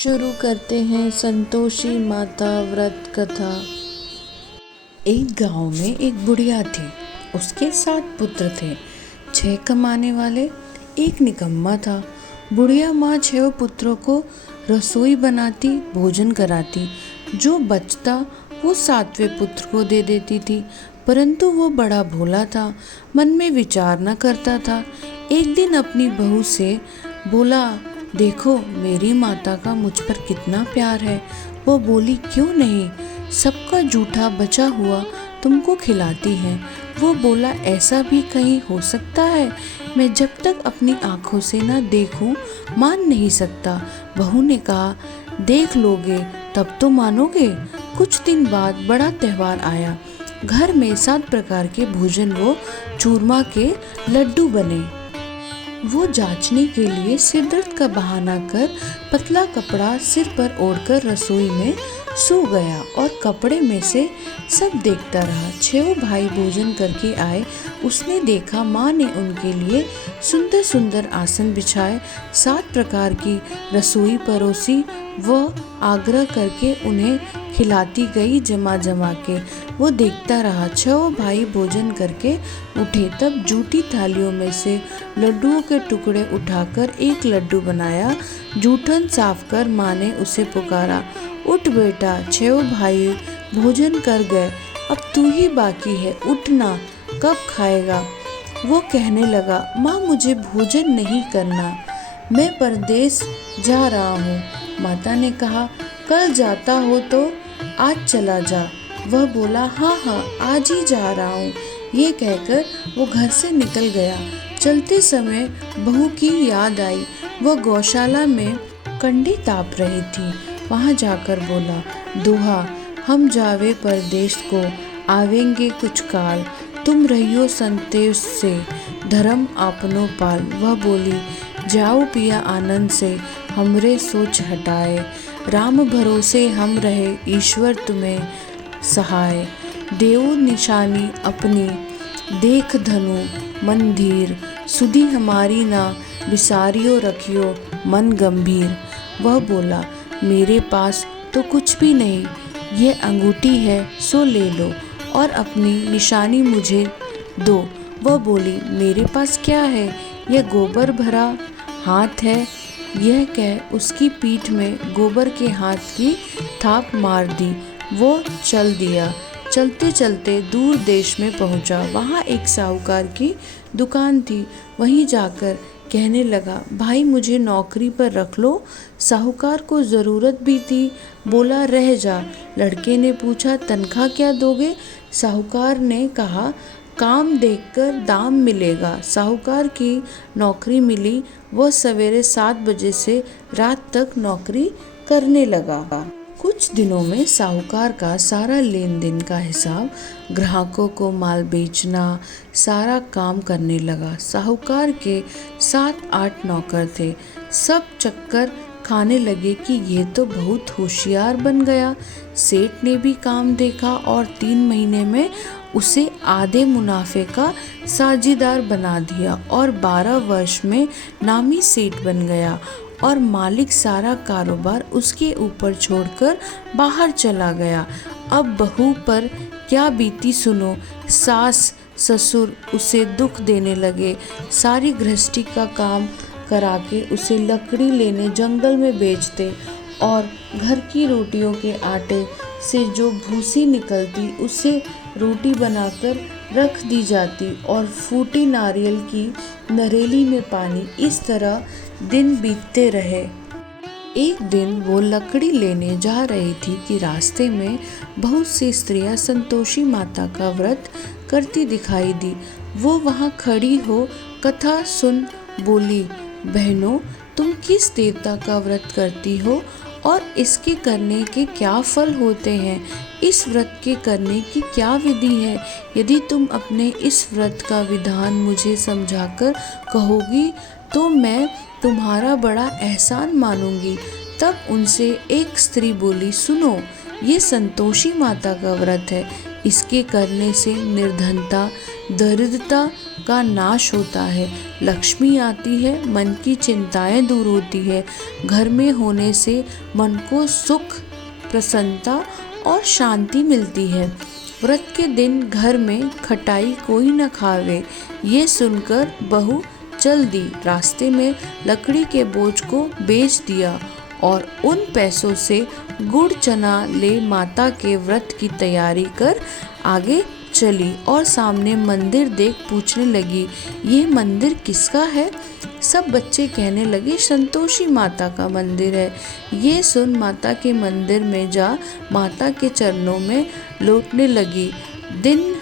शुरू करते हैं संतोषी माता व्रत कथा। एक गांव में एक बुढ़िया थी। उसके 7 पुत्र थे। 6 कमाने वाले, एक निकम्मा था। बुढ़िया माँ 6 पुत्रों को रसोई बनाती, भोजन कराती। जो बचता वो 7वें पुत्र को दे देती थी, परंतु वो बड़ा भोला था, मन में विचार न करता था। एक दिन अपनी बहू से बोला, देखो मेरी माता का मुझ पर कितना प्यार है। वो बोली, क्यों नहीं, सबका जूठा बचा हुआ तुमको खिलाती है। वो बोला, ऐसा भी कहीं हो सकता है? मैं जब तक अपनी आंखों से न देखूं मान नहीं सकता। बहू ने कहा, देख लोगे तब तो मानोगे। कुछ दिन बाद बड़ा त्योहार आया। घर में 7 प्रकार के भोजन व चूरमा के लड्डू बने। वो जांचने के लिए सिर दर्द का बहाना कर पतला कपड़ा सिर पर ओढ़कर रसोई में सो गया और कपड़े में से सब देखता रहा। 6 भाई भोजन करके आए। उसने देखा माँ ने उनके लिए सुंदर सुंदर आसन बिछाए, 7 प्रकार की रसोई परोसी व आग्रह करके उन्हें खिलाती गई जमा जमा के। वो देखता रहा। 6 भाई भोजन करके उठे, तब जूठी थालियों में से लड्डुओं के टुकड़े उठाकर एक लड्डू बनाया। जूठन साफ कर माँ ने उसे पुकारा, उठ बेटा, 6 भाई भोजन कर गए, अब तू ही बाकी है, उठना, कब खाएगा? वो कहने लगा, माँ मुझे भोजन नहीं करना, मैं परदेश जा रहा हूँ। माता ने कहा, कल जाता हो तो आज चला जा। वह बोला, हाँ हाँ आज ही जा रहा हूँ। ये कहकर वो घर से निकल गया। चलते समय बहू की याद आई। वह गौशाला में कंडे ताप रही थी। वहाँ जाकर बोला, दोहा, हम जावे परदेश को, आवेंगे कुछ काल, तुम रहियो संतोष से, धर्म आपनो पाल। वह बोली, जाओ पिया आनंद से, हमरे सोच हटाए, राम भरोसे हम रहे, ईश्वर तुम्हें सहाय। देव निशानी अपनी, देख धनु मन धीर, सुधी हमारी ना, बिसारियो रखियो मन गंभीर। वह बोला, मेरे पास तो कुछ भी नहीं, ये अंगूठी है सो ले लो और अपनी निशानी मुझे दो। वह बोली, मेरे पास क्या है, यह गोबर भरा हाथ है। यह कह उसकी पीठ में गोबर के हाथ की थाप मार दी। वो चल दिया। चलते चलते दूर देश में पहुंचा। वहाँ एक साहूकार की दुकान थी। वहीं जाकर कहने लगा, भाई मुझे नौकरी पर रख लो। साहूकार को ज़रूरत भी थी। बोला, रह जा। लड़के ने पूछा, तनख्वाह क्या दोगे? साहूकार ने कहा, काम देखकर दाम मिलेगा। साहूकार की नौकरी मिली। वह सवेरे 7 बजे से रात तक नौकरी करने लगा। कुछ दिनों में साहूकार का सारा लेन देन का हिसाब, ग्राहकों को माल बेचना, सारा काम करने लगा। साहूकार के 7-8 नौकर थे। सब चक्कर खाने लगे कि ये तो बहुत होशियार बन गया। सेठ ने भी काम देखा और 3 महीने में उसे आधे मुनाफे का साझीदार बना दिया और 12 वर्ष में नामी सेठ बन गया और मालिक सारा कारोबार उसके ऊपर छोड़कर बाहर चला गया। अब बहू पर क्या बीती सुनो। सास ससुर उसे दुख देने लगे। सारी गृहस्थी का काम करा के उसे लकड़ी लेने जंगल में बेचते और घर की रोटियों के आटे से जो भूसी निकलती उसे रोटी बनाकर रख दी जाती और फूटी नारियल की नरेली में पानी। इस तरह दिन बीतते रहे। एक दिन वो लकड़ी लेने जा रही थी कि रास्ते में बहुत सी स्त्रियां संतोषी माता का व्रत करती दिखाई दी। वो वहाँ खड़ी हो कथा सुन बोली, बहनों तुम किस देवता का व्रत करती हो और इसके करने के क्या फल होते हैं? इस व्रत के करने की क्या विधि है? यदि तुम अपने इस व्रत का विधान मुझे समझाकर कहोगी तो मैं तुम्हारा बड़ा एहसान मानूंगी। तब उनसे एक स्त्री बोली, सुनो, ये संतोषी माता का व्रत है। इसके करने से निर्धनता, दरिद्रता का नाश होता है, लक्ष्मी आती है, मन की चिंताएं दूर होती है। घर में होने से मन को सुख, प्रसन्नता और शांति मिलती है। व्रत के दिन घर में खटाई कोई न खावे, ये सुनकर बहू चल दी। रास्ते में लकड़ी के बोझ को बेच दिया और उन पैसों से गुड़ चना ले माता के व्रत की तैयारी कर आगे चली और सामने मंदिर देख पूछने लगी, ये मंदिर किसका है? सब बच्चे कहने लगे, संतोषी माता का मंदिर है। ये सुन माता के मंदिर में जा माता के चरणों में लौटने लगी। दिन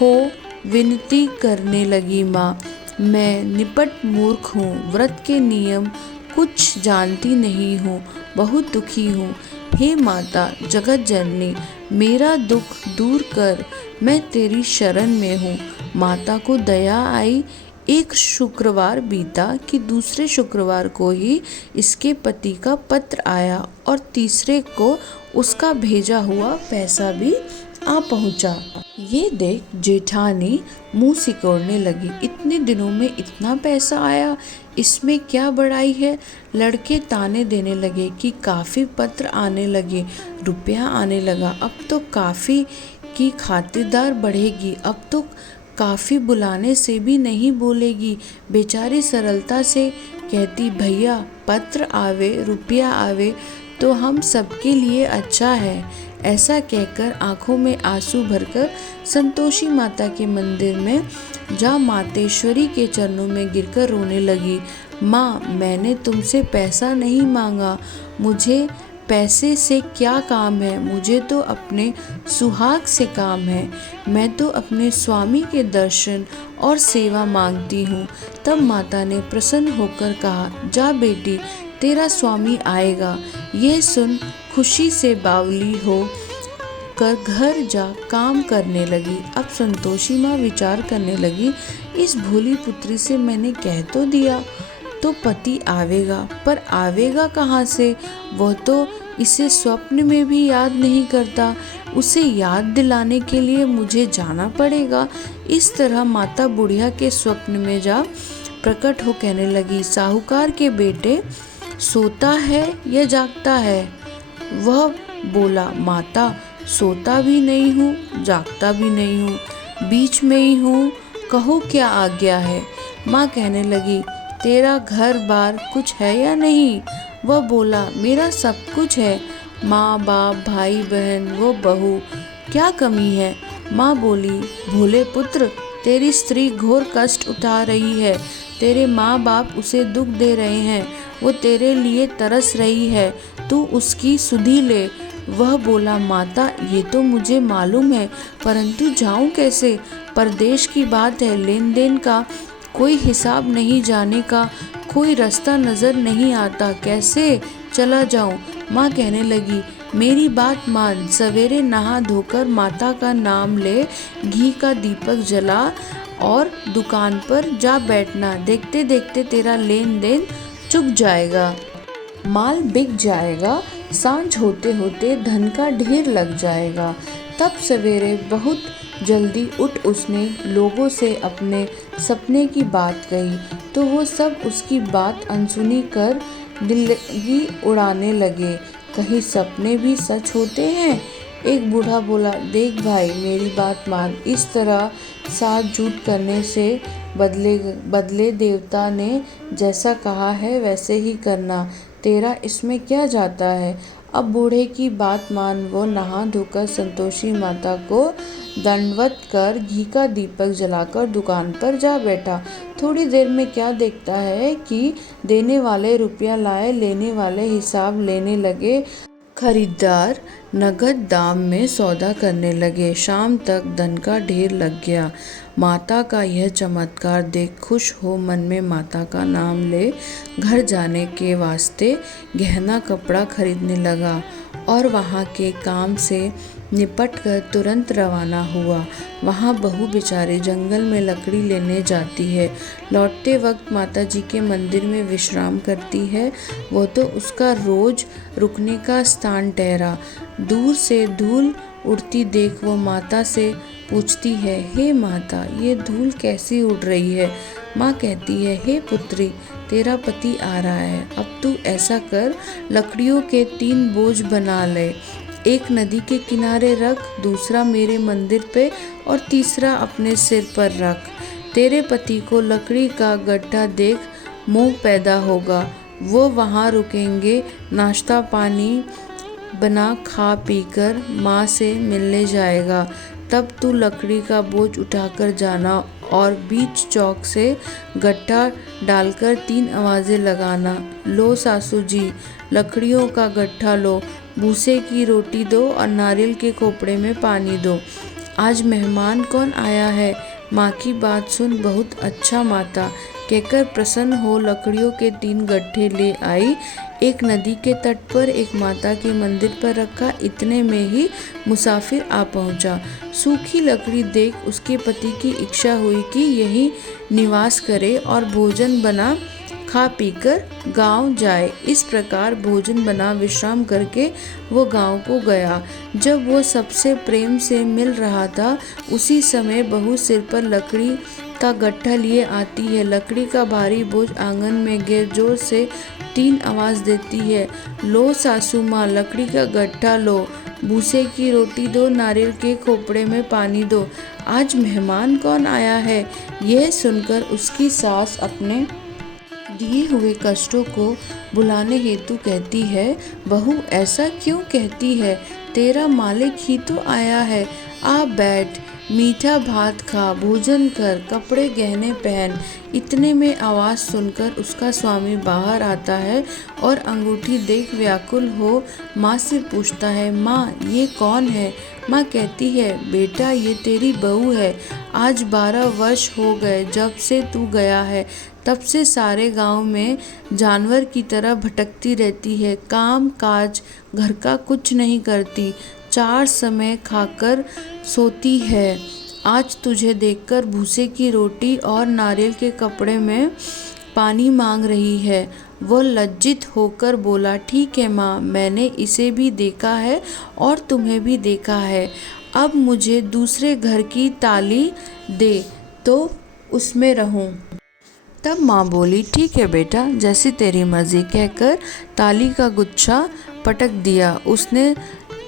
हो विनती करने लगी, माँ मैं निपट मूर्ख हूँ, व्रत के नियम कुछ जानती नहीं हूँ, बहुत दुखी हूँ। हे माता जगत जननी, मेरा दुख दूर कर, मैं तेरी शरण में हूँ। माता को दया आई। एक शुक्रवार बीता कि दूसरे शुक्रवार को ही इसके पति का पत्र आया और तीसरे को उसका भेजा हुआ पैसा भी आ पहुंचा। ये देख जेठानी मुंह सिकोड़ने लगी, इतने दिनों में इतना पैसा आया, इसमें क्या बड़ाई है। लड़के ताने देने लगे कि काफ़ी पत्र आने लगे, रुपया आने लगा, अब तो काफ़ी की खातिरदार बढ़ेगी, अब तो काफ़ी बुलाने से भी नहीं बोलेगी। बेचारी सरलता से कहती, भैया पत्र आवे रुपया आवे तो हम सबके लिए अच्छा है। ऐसा कहकर आंखों में आंसू भरकर संतोषी माता के मंदिर में जा मातेश्वरी के चरणों में गिरकर रोने लगी। माँ मैंने तुमसे पैसा नहीं मांगा, मुझे पैसे से क्या काम है, मुझे तो अपने सुहाग से काम है। मैं तो अपने स्वामी के दर्शन और सेवा मांगती हूँ। तब माता ने प्रसन्न होकर कहा, जा बेटी तेरा स्वामी आएगा। ये सुन खुशी से बावली हो कर घर जा काम करने लगी। अब संतोषी माँ विचार करने लगी, इस भोली पुत्री से मैंने कह तो दिया तो पति आवेगा, पर आवेगा कहाँ से? वह तो इसे स्वप्न में भी याद नहीं करता, उसे याद दिलाने के लिए मुझे जाना पड़ेगा। इस तरह माता बुढ़िया के स्वप्न में जा प्रकट हो कहने लगी, साहूकार के बेटे सोता है या जागता है? वह बोला, माता सोता भी नहीं हूँ जागता भी नहीं हूँ, बीच में ही हूँ, कहो क्या आज्ञा है। माँ कहने लगी, तेरा घर बार कुछ है या नहीं? वह बोला, मेरा सब कुछ है, माँ बाप भाई बहन वो बहू, क्या कमी है? माँ बोली, भोले पुत्र तेरी स्त्री घोर कष्ट उठा रही है, तेरे माँ बाप उसे दुख दे रहे हैं, वो तेरे लिए तरस रही है, तू उसकी सुधि ले। वह बोला, माता ये तो मुझे मालूम है, परंतु जाऊं कैसे? परदेश की बात है, लेन देन का कोई हिसाब नहीं, जाने का कोई रास्ता नजर नहीं आता, कैसे चला जाऊं? माँ कहने लगी, मेरी बात मान, सवेरे नहा धोकर माता का नाम ले, घी का दीपक जला और दुकान पर जा बैठना, देखते देखते तेरा लेन देन चुक जाएगा, माल बिक जाएगा, सांझ होते होते धन का ढेर लग जाएगा। तब सवेरे बहुत जल्दी उठ उसने लोगों से अपने सपने की बात कही, तो वो सब उसकी बात अनसुनी कर दिल्लगी उड़ाने लगे। कहीं सपने भी सच होते हैं? एक बूढ़ा बोला, देख भाई मेरी बात मान, इस तरह साथ झूठ करने से बदले देवता ने जैसा कहा है वैसे ही करना, तेरा इसमें क्या जाता है? अब बूढ़े की बात मान वो नहा धोकर संतोषी माता को दंडवत कर घी का दीपक जलाकर दुकान पर जा बैठा। थोड़ी देर में क्या देखता है कि देने वाले रुपया लाए, लेने वाले हिसाब लेने लगे, खरीदार नगद दाम में सौदा करने लगे। शाम तक धन का ढेर लग गया। माता का यह चमत्कार देख खुश हो मन में माता का नाम ले घर जाने के वास्ते गहना कपड़ा खरीदने लगा और वहाँ के काम से निपट कर तुरंत रवाना हुआ। वहाँ बहू बेचारी जंगल में लकड़ी लेने जाती है, लौटते वक्त माता जी के मंदिर में विश्राम करती है। वो तो उसका रोज रुकने का स्थान ठहरा। दूर से धूल उड़ती देख वो माता से पूछती है, हे माता, ये धूल कैसी उड़ रही है। माँ कहती है, हे पुत्री, तेरा पति आ रहा है। अब तू ऐसा कर, लकड़ियों के 3 बोझ बना ले। एक नदी के किनारे रख, दूसरा मेरे मंदिर पे और तीसरा अपने सिर पर रख। तेरे पति को लकड़ी का गड्ढा देख मोह पैदा होगा। वो वहाँ रुकेंगे, नाश्ता पानी बना खा पीकर माँ से मिलने जाएगा। तब तू लकड़ी का बोझ उठाकर जाना और बीच चौक से गट्ठा डालकर 3 आवाज़ें लगाना। लो सासू जी, लकड़ियों का गट्ठा लो, भूसे की रोटी दो और नारियल के खोपड़े में पानी दो। आज मेहमान कौन आया है? माँ की बात सुन बहुत अच्छा माता, कहकर प्रसन्न हो लकड़ियों के 3 गट्ठे ले आई। एक नदी के तट पर एक माता के मंदिर पर रखा। इतने में ही मुसाफिर आ पहुंचा। सूखी लकड़ी देख उसके पति की इच्छा हुई कि यही निवास करे और भोजन बना खा पीकर गांव जाए। इस प्रकार भोजन बना विश्राम करके वो गांव को गया। जब वो सबसे प्रेम से मिल रहा था, उसी समय बहू सिर पर लकड़ी का गट्ठा लिए आती है। लकड़ी का भारी बोझ आंगन में गिर जोर से 3 आवाज़ देती है, लो सासू माँ, लकड़ी का गट्ठा लो, भूसे की रोटी दो, नारियल के खोपड़े में पानी दो। आज मेहमान कौन आया है? यह सुनकर उसकी सास अपने दिए हुए कष्टों को बुलाने हेतु कहती है, बहू ऐसा क्यों कहती है? तेरा मालिक ही तो आया है। आ बैठ, मीठा भात खा, भोजन कर, कपड़े गहने पहन। इतने में आवाज़ सुनकर उसका स्वामी बाहर आता है और अंगूठी देख व्याकुल हो माँ से पूछता है, माँ ये कौन है? माँ कहती है, बेटा ये तेरी बहू है। आज 12 वर्ष हो गए जब से तू गया है। तब से सारे गांव में जानवर की तरह भटकती रहती है। काम काज घर का कुछ नहीं करती, 4 समय खाकर सोती है। आज तुझे देखकर भूसे की रोटी और नारियल के कपड़े में पानी मांग रही है। वो लज्जित होकर बोला, ठीक है माँ, मैंने इसे भी देखा है और तुम्हें भी देखा है। अब मुझे दूसरे घर की ताली दे तो उसमें रहूं। तब माँ बोली, ठीक है बेटा, जैसी तेरी मर्जी, कहकर ताली का गुच्छा पटक दिया। उसने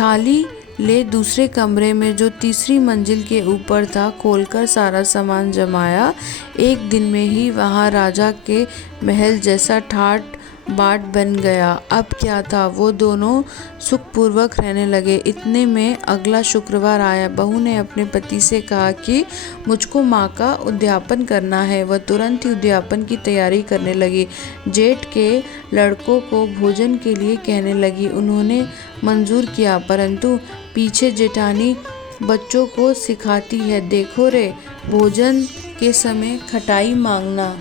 थाली ले दूसरे कमरे में जो तीसरी मंजिल के ऊपर था खोलकर सारा सामान जमाया। एक दिन में ही वहाँ राजा के महल जैसा ठाट बाट बन गया। अब क्या था, वो दोनों सुखपूर्वक रहने लगे। इतने में अगला शुक्रवार आया। बहू ने अपने पति से कहा कि मुझको माँ का उद्यापन करना है। वह तुरंत ही उद्यापन की तैयारी करने लगी। जेठ के लड़कों को भोजन के लिए कहने लगी। उन्होंने मंजूर किया, परंतु पीछे जेठानी बच्चों को सिखाती है, देखो रे, भोजन के समय खटाई मांगना,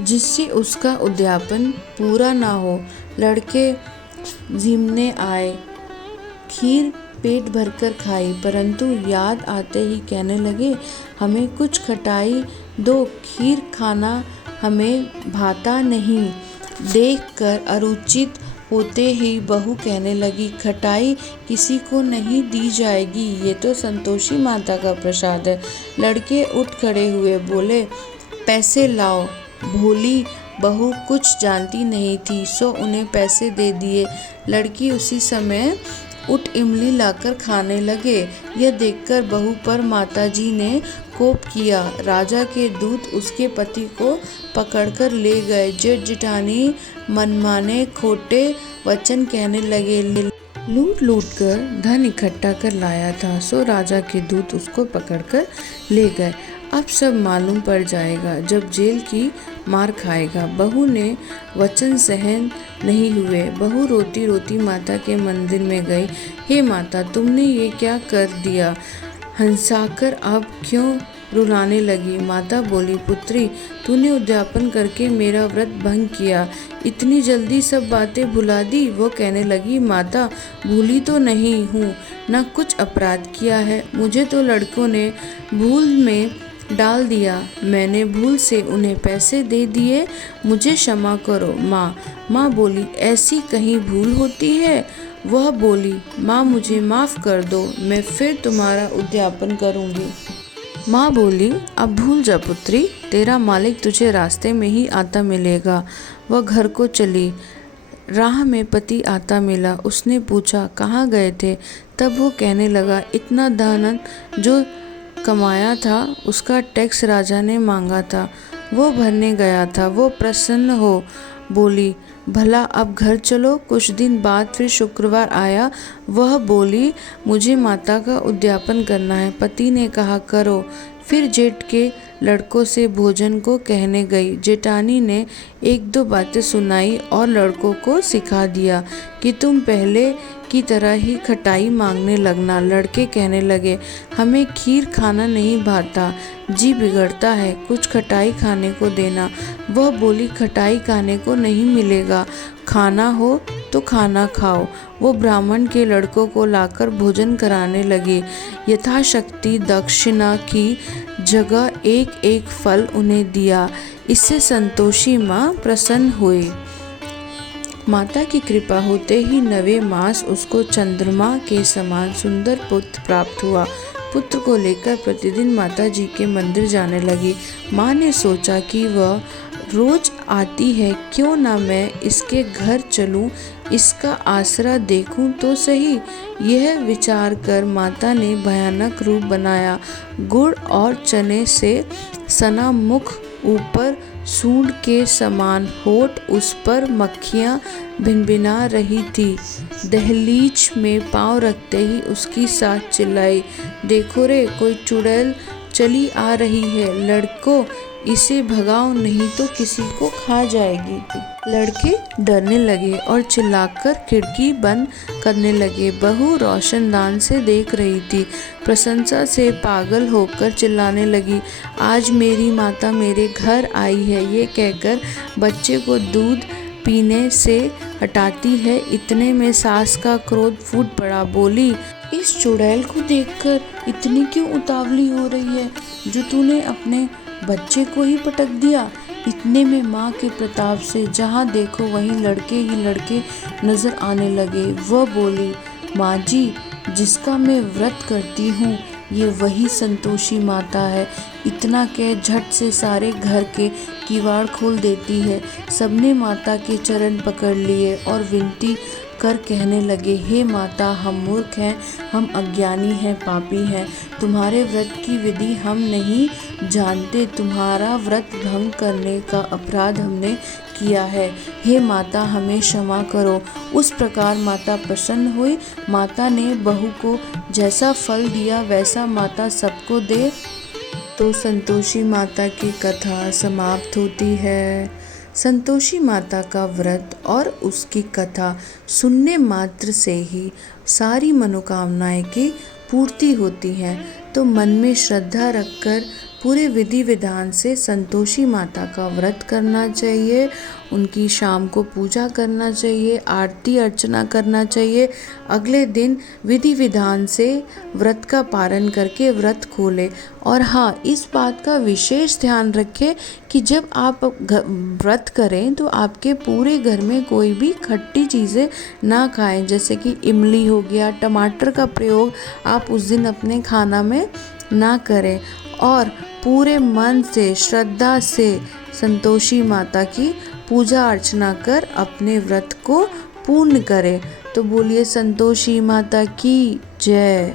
जिससे उसका उद्यापन पूरा ना हो। लड़के झिमने आए, खीर पेट भरकर खाई, परंतु याद आते ही कहने लगे, हमें कुछ खटाई दो, खीर खाना हमें भाता नहीं। देखकर अरुचित होते ही बहू कहने लगी, खटाई किसी को नहीं दी जाएगी, ये तो संतोषी माता का प्रसाद है। लड़के उठ खड़े हुए, बोले, पैसे लाओ। भोली बहू कुछ जानती नहीं थी, सो उन्हें पैसे दे दिए। लड़की उसी समय उठ इमली लाकर खाने लगे। यह देखकर बहू पर माताजी ने कोप किया। राजा के दूत उसके पति को पकड़कर ले गए। जेठ जेठानी मनमाने खोटे वचन कहने लगे, लूट लूट कर धन इकट्ठा कर लाया था, सो राजा के दूत उसको पकड़कर ले गए। अब सब मालूम पड़ जाएगा जब जेल की मार खाएगा। बहू ने वचन सहन नहीं हुए। बहू रोती रोती माता के मंदिर में गई। हे माता, तुमने ये क्या कर दिया? हंसाकर अब क्यों रुलाने लगी? माता बोली, पुत्री, तूने उद्यापन करके मेरा व्रत भंग किया, इतनी जल्दी सब बातें भुला दी। वो कहने लगी, माता, भूली तो नहीं हूँ, न कुछ अपराध किया है। मुझे तो लड़कों ने भूल में डाल दिया, मैंने भूल से उन्हें पैसे दे दिए, मुझे क्षमा करो माँ। माँ बोली, ऐसी कहीं भूल होती है? वह बोली, माँ मुझे माफ़ कर दो, मैं फिर तुम्हारा उद्यापन करूँगी। माँ बोली, अब भूल जा पुत्री, तेरा मालिक तुझे रास्ते में ही आता मिलेगा। वह घर को चली। राह में पति आता मिला। उसने पूछा, कहाँ गए थे? तब वो कहने लगा, इतना धन जो कमाया था उसका टैक्स राजा ने मांगा था, वो भरने गया था। वो प्रसन्न हो बोली, भला अब घर चलो। कुछ दिन बाद फिर शुक्रवार आया। वह बोली, मुझे माता का उद्यापन करना है। पति ने कहा, करो। फिर जेठ के लड़कों से भोजन को कहने गई। जेठानी ने एक दो बातें सुनाई और लड़कों को सिखा दिया कि तुम पहले की तरह ही खटाई मांगने लगना। लड़के कहने लगे, हमें खीर खाना नहीं भाता, जी बिगड़ता है, कुछ खटाई खाने को देना। वह बोली, खटाई खाने को नहीं मिलेगा, खाना हो तो खाना खाओ। वो ब्राह्मण के लड़कों को लाकर भोजन कराने लगे। यथाशक्ति दक्षिणा की जगह एक एक फल उन्हें दिया। इससे संतोषी माँ प्रसन्न हुई। माता की कृपा होते ही 9वें मास उसको चंद्रमा के समान सुंदर पुत्र प्राप्त हुआ। पुत्र को लेकर प्रतिदिन माता जी के मंदिर जाने लगी। माँ ने सोचा कि वह रोज आती है, क्यों ना मैं इसके घर चलूं, इसका आसरा देखूं तो सही। यह विचार कर माता ने भयानक रूप बनाया। गुड़ और चने से सना मुख, ऊपर सूंड के समान होठ, उस पर मक्खियाँ भिनभिना रही थी। दहलीज में पांव रखते ही उसकी सास चिल्लाई, देखो रे, कोई चुड़ैल चली आ रही है, लड़कों इसे भगाओ नहीं तो किसी को खा जाएगी। लड़के डरने लगे और चिल्लाकर खिड़की बंद करने लगे। बहू रोशनदान से देख रही थी। प्रशंसा से पागल होकर चिल्लाने लगी, आज मेरी माता मेरे घर आई है। ये कहकर बच्चे को दूध पीने से हटाती है। इतने में सास का क्रोध फूट पड़ा। बोली, इस चुड़ैल को देखकर इतनी क्यों उतावली हो रही है, जो तूने अपने बच्चे को ही पटक दिया। इतने में माँ के प्रताप से जहाँ देखो वहीं लड़के ही लड़के नजर आने लगे। वह बोली, माँ जी, जिसका मैं व्रत करती हूँ ये वही संतोषी माता है। इतना कह झट से सारे घर के किवाड़ खोल देती है। सबने माता के चरण पकड़ लिए और विनती कर कहने लगे, हे माता, हम मूर्ख हैं, हम अज्ञानी हैं, पापी हैं। तुम्हारे व्रत की विधि हम नहीं जानते। तुम्हारा व्रत भंग करने का अपराध हमने किया है। हे माता, हमें क्षमा करो। उस प्रकार माता प्रसन्न हुई। माता ने बहू को जैसा फल दिया वैसा माता सबको दे। तो संतोषी माता की कथा समाप्त होती है। संतोषी माता का व्रत और उसकी कथा सुनने मात्र से ही सारी मनोकामनाएं की पूर्ति होती हैं। तो मन में श्रद्धा रखकर पूरे विधि विधान से संतोषी माता का व्रत करना चाहिए। उनकी शाम को पूजा करना चाहिए, आरती अर्चना करना चाहिए। अगले दिन विधि विधान से व्रत का पारण करके व्रत खोलें। और हाँ, इस बात का विशेष ध्यान रखें कि जब आप व्रत करें तो आपके पूरे घर में कोई भी खट्टी चीज़ें ना खाएं, जैसे कि इमली हो गया, टमाटर का प्रयोग आप उस दिन अपने खाना में ना करें। और पूरे मन से श्रद्धा से संतोषी माता की पूजा अर्चना कर अपने व्रत को पूर्ण करें। तो बोलिए संतोषी माता की जय।